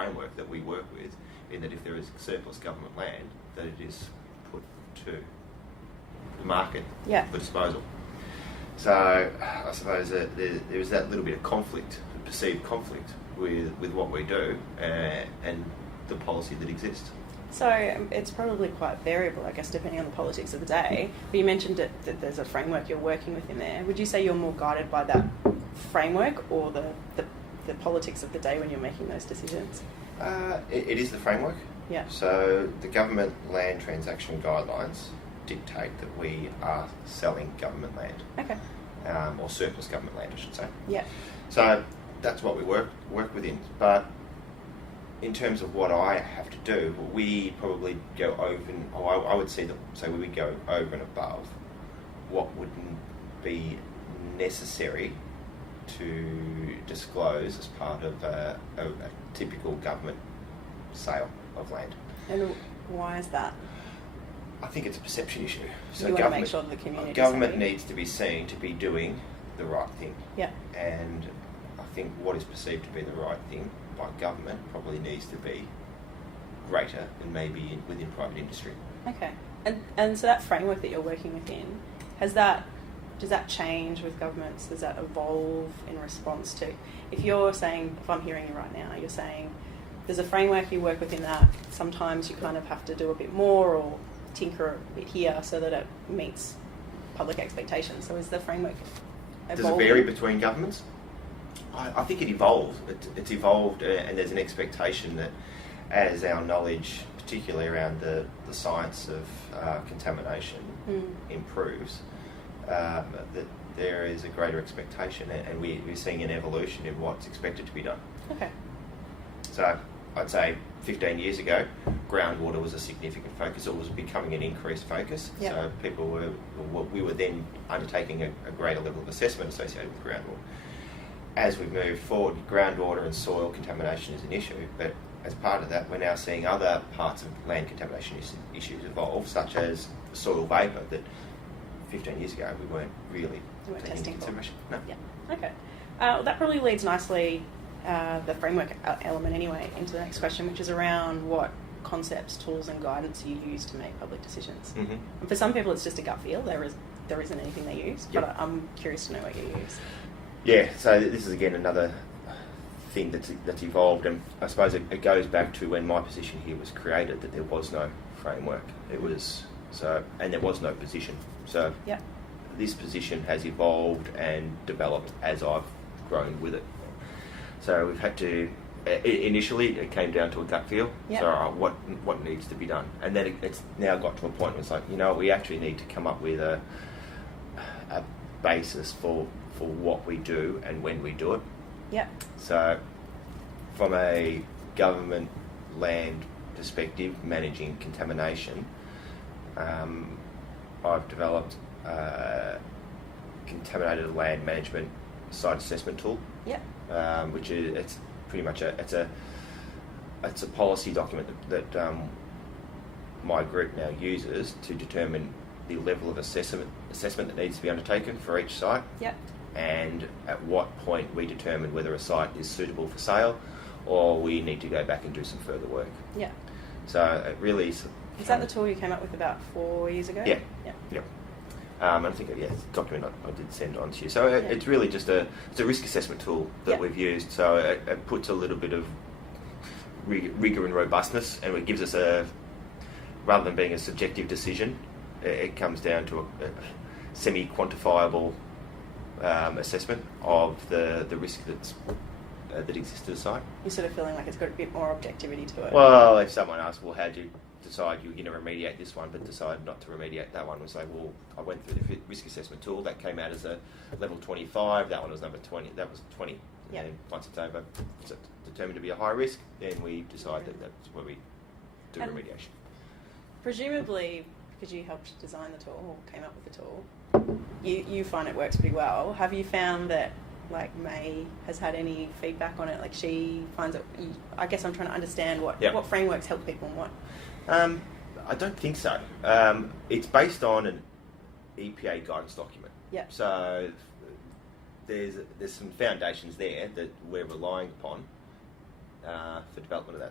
framework that we work with, in that if there is surplus government land, that it is put to the market for disposal. So I suppose that there is that little bit of conflict, perceived conflict, with what we do and the policy that exists. So it's probably quite variable, I guess, depending on the politics of the day. But you mentioned that there's a framework you're working within there. Would you say you're more guided by that framework or the politics of the day when you're making those decisions? It is the framework. Yeah. So the government land transaction guidelines dictate that we are selling government land. Okay. Or surplus government land, I should say. Yeah. So that's what we work within. But in terms of what I have to do, we probably go over, I would say we would go over and above what would be necessary to disclose as part of a typical government sale of land. And why is that? I think it's a perception issue. So you want to make sure that the community government needs to be seen to be doing the right thing. Yeah. And I think what is perceived to be the right thing by government probably needs to be greater than maybe within private industry. Okay. And so that framework that you're working within, does that change with governments? Does that evolve in response to, if you're saying, if I'm hearing you right now, you're saying there's a framework, you work within that, sometimes you kind of have to do a bit more or tinker a bit here so that it meets public expectations. So is the framework evolving? Does it vary between governments? I think it evolves. It's evolved, and there's an expectation that as our knowledge, particularly around the science of contamination, improves, that there is a greater expectation, and we're seeing an evolution in what's expected to be done. Okay. So I'd say 15 years ago, groundwater was a significant focus, or was becoming an increased focus. Yep. So we were then undertaking a greater level of assessment associated with groundwater. As we've moved forward, groundwater and soil contamination is an issue, but as part of that, we're now seeing other parts of land contamination issues evolve, such as soil vapour, that 15 years ago we weren't really taking into consideration. No. Yeah. Okay. That probably leads nicely, the framework element anyway, into the next question, which is around what concepts, tools and guidance you use to make public decisions. Mm-hmm. And for some people it's just a gut feel, there isn't anything they use, but I'm curious to know what you use. Yeah, so this is again another thing that's evolved, and I suppose it goes back to when my position here was created, that there was no framework. And there was no position. So this position has evolved and developed as I've grown with it. So we've had to, initially it came down to a gut feel. Yep. So what needs to be done? And then it's now got to a point where it's like, we actually need to come up with a basis for what we do and when we do it. Yeah. So from a government land perspective, managing contamination, I've developed a contaminated land management site assessment tool. Yeah. Which is, it's pretty much it's a policy document that my group now uses to determine the level of assessment that needs to be undertaken for each site. Yep. And at what point we determine whether a site is suitable for sale or we need to go back and do some further work. Yeah. So it really is... Is that the tool you came up with about 4 years ago? Yeah. Yeah. And I think it's a document I did send on to you. So it's really just it's a risk assessment tool that we've used. So it puts a little bit of rigour and robustness, and it gives us rather than being a subjective decision, it comes down to a semi-quantifiable assessment of the risk that exists to the site. You're sort of feeling like it's got a bit more objectivity to it. Well, if someone asks, how do you decide you're going to remediate this one but decide not to remediate that one, we'll say, I went through the risk assessment tool, that came out as a level 25, that one was number 20, that was 20. Yep. And once it's over, it's determined to be a high risk, then we decide that's where we do remediation. Presumably, because you helped design the tool, or came up with the tool, you find it works pretty well. Have you found that, like, May has had any feedback on it? Like, she finds it... I guess I'm trying to understand what frameworks help people and what... I don't think so. It's based on an EPA guidance document. Yeah. So there's some foundations there that we're relying upon for development of that